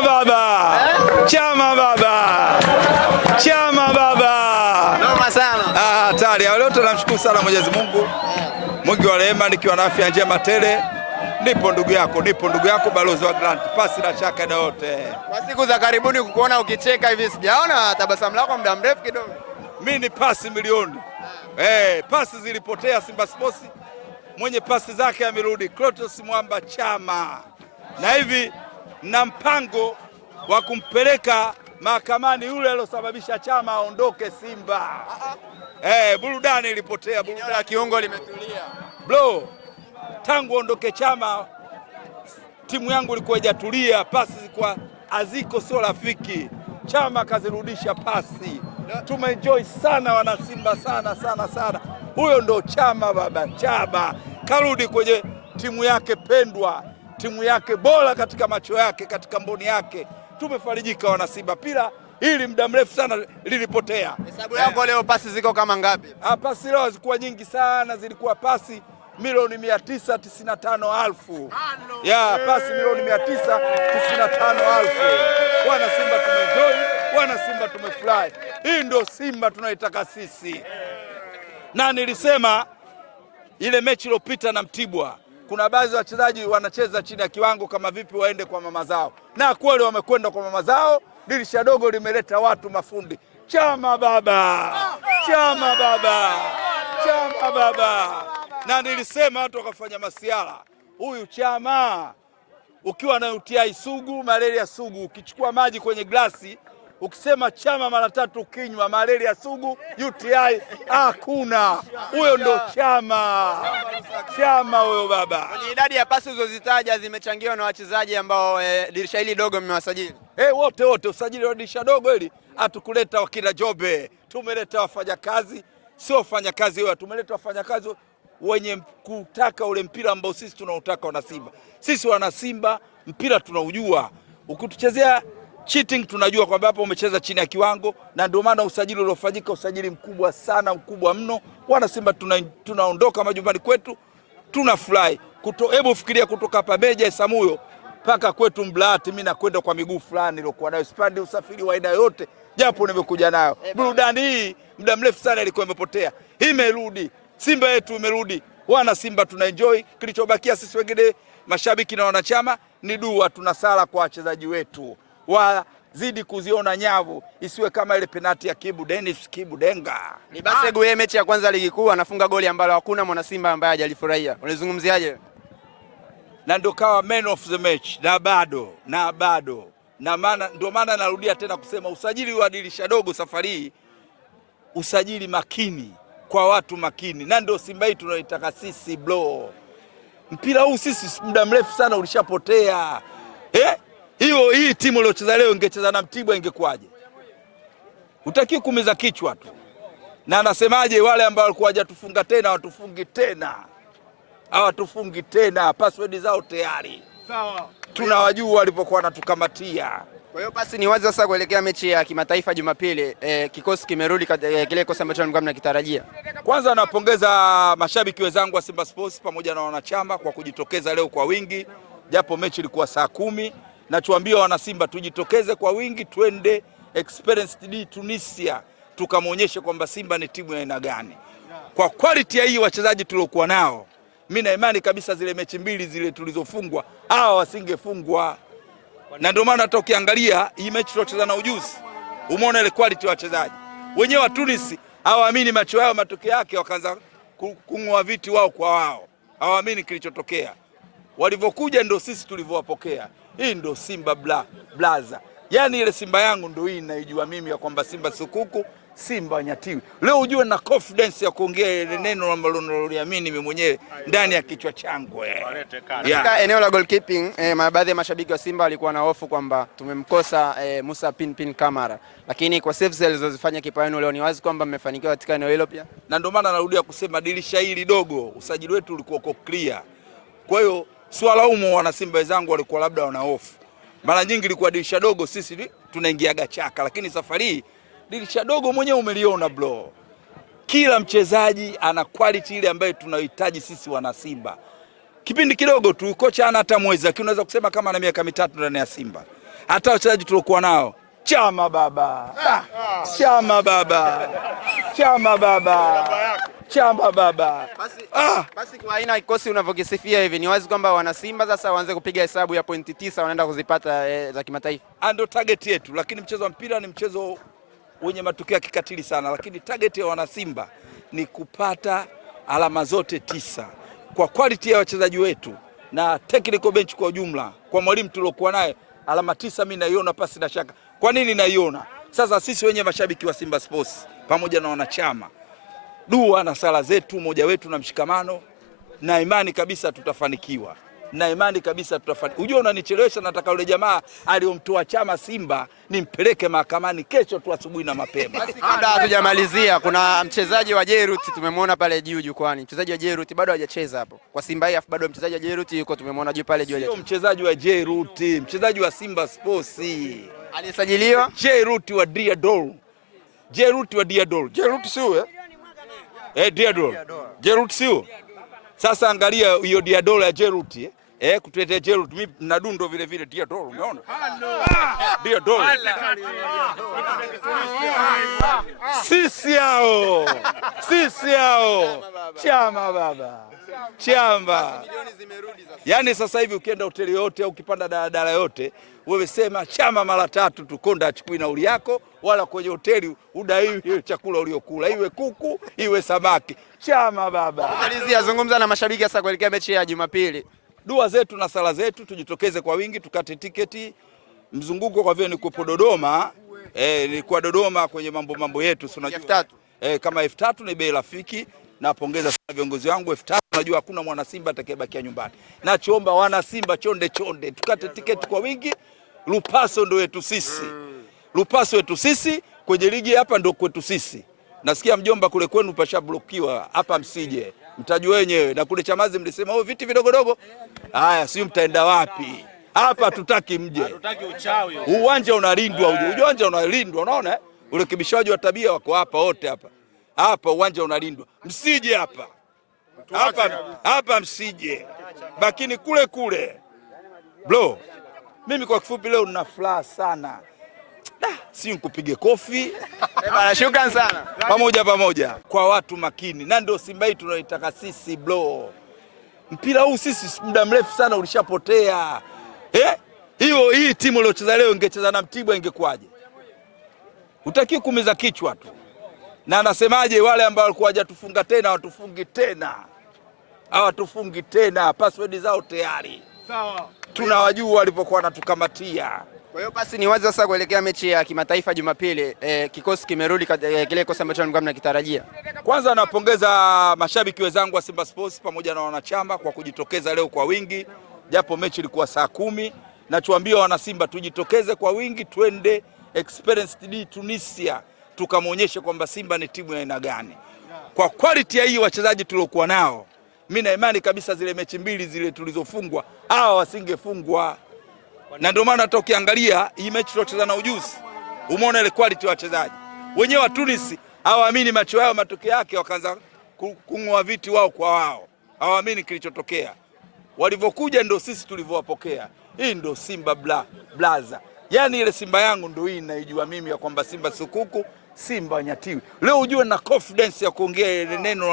Chama baba, chama baba, chama baba. Noma sana. Hatari. Leo tunamshukuru sana Mwenyezi Mungu mwingi wa rehema, nikiwa na afya njema tele. Nipo ndugu yako balozi wa Grant, pasi na shaka na wote. Kwa siku za karibuni kukuona ukicheka hivi sijaona tabasamu lako muda mrefu kidogo. Mimi ni pasi milioni. Pasi zilipotea Simba Sports. Mwenye pasi zake amerudi, Clatous Mwamba Chama. Na hivi na mpango wa kumpeleka mahakamani yule aliyosababisha Chama aondoke Simba. Burudani ilipotea, burudani la kiungo limetulia. Bro, tangu ondoke Chama timu yangu ilikuwa haijatulia, pasi zilikuwa aziko sio rafiki. Chama kazirudisha pasi. Tumeenjoy sana wana Simba sana. Huyo ndo Chama baba. Chama karudi kwenye timu yake pendwa, timu yake bora katika macho yake, katika mboni yake. Tumefarijika wana Simba. Pila hili muda mrefu sana lilipotea. Hesabu yako leo pasi ziko kama ngapi? Pasi leo zilikuwa nyingi sana, zilikuwa pasi milioni 995,000. Pasi milioni 995,000. Wana Simba tumeenjoy, wana Simba tumefurahi. Hii ndio Simba tunaitaka sisi. Na nilisema ile mechi iliyopita na Mtibwa, kuna baadhi ya wachezaji wanacheza chini ya kiwango, kama vipi waende kwa mama zao, na kweli wamekwenda kwa mama zao. Dirisha dogo limeleta watu mafundi. Chama baba, chama baba, chama baba. Na nilisema watu wakafanya masiara. Huyu Chama ukiwa na UTI sugu, malaria sugu, ukichukua maji kwenye glasi ukisema Chama mara 3 ukinywa, malaria sugu, UTI hakuna. Huyo ndo Chama. Chama huyo baba. Kwenye idadi ya pasi uzozitaja zimechangiwa na wachezaji ambao dirisha hili dogo mmewasajili. Wote usajili wa dirisha dogo hili hatukuleta wakina Jobe. Tumeleta wafanyakazi, sio wafanyakazi wewe, tumeleta wafanyakazi wenye kutaka ule mpira ambao sisi tunautaka wana Simba. Sisi wana Simba mpira tunaujua. Ukituchezea cheating tunajua kwamba hapa umecheza chini ya kiwango, na ndio maana usajili uliofanyika usajili mkubwa sana, mkubwa mno. Wana Simba tunaondoka majumbani kwetu tunafurahi. Hebu fikiria kutoka hapa Meja Samuyo mpaka kwetu Mblahati, mimi nakwenda kwa miguu fulani nilikuwa nayo, sipandi usafiri wa aina yote, japo nimekuja nayo. Burudani hii muda mrefu sana ilikuwa imepotea. Hii imerudi. Simba yetu imerudi. Wana Simba tunaenjoy. Kilichobakia sisi wengine mashabiki na wanachama ni dua, tunasala kwa wachezaji wetu wazidi kuziona nyavu, isiwe kama ile penalti ya Kibu Dennis Kibu Denga. Ni basi Gueye mechi ya kwanza ligi kuu anafunga goli ambalo hakuna mwana Simba ambaye hajalifurahia. Unazungumziaje? Na ndio kawa man of the match na bado ndio maana narudia tena kusema usajili wa dirisha dogo safari hii, usajili makini kwa watu makini, na ndio Simba hii tunaitaka sisi bro. Mpira huu sisi muda mrefu sana ulishapotea. Hii timu iliyocheza leo ingecheza na Mtibwa ingekuwaje? Utaki kumiza kichwa tu. Na anasemaje wale ambao walikuwa hajatufunga tena watufungi tena. Hawatufungi tena, password zao tayari. Sawa. Tunawajua walipokuwa wanatukamatia. Kwa hiyo basi ni wazi sasa kuelekea mechi ya kimataifa Jumapili, kikosi kimerudi kile kikosi ambacho mlikuwa mnakitarajia. Kwanza napongeza mashabiki wenzangu wa Simba Sports pamoja na wanachama kwa kujitokeza leo kwa wingi, japo mechi ilikuwa saa 10. Nachoambia wana Simba tujitokeze kwa wingi, twende Experience D Tunisia tukamwonyeshe kwamba Simba ni timu ya aina gani. Kwa quality ya hii wachezaji tuliokuwa nao, mimi na imani kabisa zile mechi mbili zile tulizofungwa hawa wasingefungwa. Na ndio maana hata ukiangalia hii mechi tuliocheza na Ujuzi, umeona ile quality ya wachezaji. Wenyewe wa Tunis hawaamini macho yao, matokeo yake wakaanza kung'oa viti wao kwa wao. Hawaamini kilichotokea. Walivyokuja ndio sisi tulivyowapokea. Hii ndio Simba blaza. Yaani ile Simba yangu ndio hii naijua mimi ya kwamba Simba sukuku, Simba nyatiwi. Leo ujue na confidence ya kuongea ile neno ambalo naliamini mimi mwenyewe ndani ya kichwa changu. Katika eneo la goalkeeping, baadhi ya mashabiki wa Simba walikuwa na hofu kwamba tumemkosa Musa Pinpin Kamara. Lakini kwa saves alizozifanya kipa wenu leo ni wazi kwamba mmefanikiwa katika eneo hilo pia. Na ndio maana narudia kusema dirisha hili dogo usajili wetu ulikuwa clear. Kwa hiyo swala umo wana Simba wenzangu walikuwa labda wana hofu. Mara nyingi ilikuwa dirisha dogo sisi tunaingia gachaka, lakini safari hii dirisha dogo mwenyewe umeliona bro. Kila mchezaji ana quality ile ambayo tunahitaji sisi wana Simba. Kipindi kidogo tu kocha ana hata mwezi, lakini unaweza kusema kama ana miaka 3 ndani ya Simba. hata wachezaji tuliokuwa nao. Chama baba, Chama baba, Chama baba, Chama baba. Basi kwa aina kikosi unavyokisifia hivi, ni wazi kwamba wana Simba sasa waanze kupiga hesabu ya pointi 9 wanaenda kuzipata za kimataifa. Ndio target yetu, lakini mchezo wa mpira ni mchezo wenye matokeo ya kikatili sana, lakini target ya wana Simba ni kupata alama zote 9 kwa quality ya wachezaji wetu na technical bench kwa ujumla. Kwa mwalimu tuliokuwa naye, alama 9 mimi naiona pasi na shaka. Kwa nini naiona? Sasa sisi wenye mashabiki wa Simba Sports pamoja na wanachama, dua na sala zetu, moja wetu na mshikamano, na imani kabisa tutafanikiwa. Na imani kabisa tutafanikiwa. Unajua unanichelewesha, nataka yule jamaa aliyomtoa Chama Simba nimpeleke mahakamani kesho tu asubuhi na mapema. Basi kabla hatujamalizia, kuna mchezaji wa Jerut tumemwona pale juu jukwani. Mchezaji wa Jerut bado hajacheza hapo kwa Simba hii, bado mchezaji wa Jerut yuko, tumemwona juu pale juu. Sio mchezaji wa Jerut, mchezaji wa Simba Sports. Alisajiliwa Jerut wa Diadol. Jerut wa Diadol. Jerut sio Diadol. Jerut sio. Sasa angalia hiyo Diadol ya Jerut kutuletea Jerut, mimi na dundo vile vile Diadol, umeona? Diadol. Sisi hao. Chama baba. Chamba. Yaani sasa hivi ukienda hoteli yote au ukipanda daladala yote, wewe sema Chama mara 3 tu, konda achukui nauli yako, wala kwenye hoteli udai chakula uliokula, iwe kuku iwe samaki. Chama baba. Malizia, zungumza na mashabiki sasa kuelekea mechi ya Jumapili. Dua zetu na sala zetu, tujitokeze kwa wingi, tukate tiketi mzunguko, kwa vile niko Dodoma. Nilikuwa Dodoma kwenye mambo yetu, si unajua 3000. Kama 3000 ni bei rafiki. Napongeza sana viongozi wangu 3000. Najua hakuna mwana Simba atakayebakia nyumbani. Nachoomba wana Simba chonde, tukate tiketi kwa wingi. Lupaso ndo wetu sisi. Lupaso wetu sisi kwenye ligi hapa ndo kwetu sisi. Nasikia mjomba kule kwenu pashablokiwa, hapa msije. Mtajua wenyewe. Na kule Chamazi mlisema viti vidogodogo. Haya, sio mtaenda wapi? Hapa tutaki mje. Hatutaki uchawi. Uwanja unalindwa, uwanja unalindwa, unaona? Urekebishaji wa tabia wako hapa wote hapa. Hapa uwanja unalindwa. Msije hapa. Hapa msije. Bakini kule. Bro, mimi kwa kifupi leo nina furaha sana. Si nikupige kofi. Bana, shukrani sana. Pamoja kwa watu makini. Na ndio Simba hii tunaitaka sisi bro. Mpira huu sisi muda mrefu sana ulishapotea. Hii timu iliyocheza leo ingecheza na Mtibwa ingekuwaje? Utaki kuumiza kichwa tu. Na anasemaje wale ambao walikuwa hajatufunga tena watufungi tena. Hawatufungi tena, password zao tayari. Sawa. Tunawajua walipokuwa wanatukamatia. Kwa hiyo basi ni wazi sasa kuelekea mechi ya kimataifa Jumapili, kikosi kimerudi kile kikosi ambacho mlikuwa mnakitarajia. Kwanza napongeza mashabiki wenzangu wa Simba Sports pamoja na wanachama kwa kujitokeza leo kwa wingi, japo mechi ilikuwa saa 10. Nachoambia wana Simba tujitokeze kwa wingi, twende Experience D Tunisia tukamwonyeshe kwamba Simba ni timu ya aina gani. Kwa quality ya hii wachezaji tuliokuwa nao, mimi na imani kabisa zile mechi 2 zile tulizofungwa hawa wasingefungwa. Na ndio maana hata ukiangalia hii mechi tuliocheza na Ujuzi, umeona ile quality ya wachezaji. Wenyewe wa Tunis hawaamini macho yao, matokeo yake wakaanza kung'oa viti wao kwa wao. Hawaamini kilichotokea. Walivyokuja ndio sisi tulivyowapokea. Hii ndio Simba blaza. Yaani ile Simba yangu ndio hii naijua mimi ya kwamba Simba sukuku, Simba nyatiwi. Leo ujue na confidence ya kuongea ile neno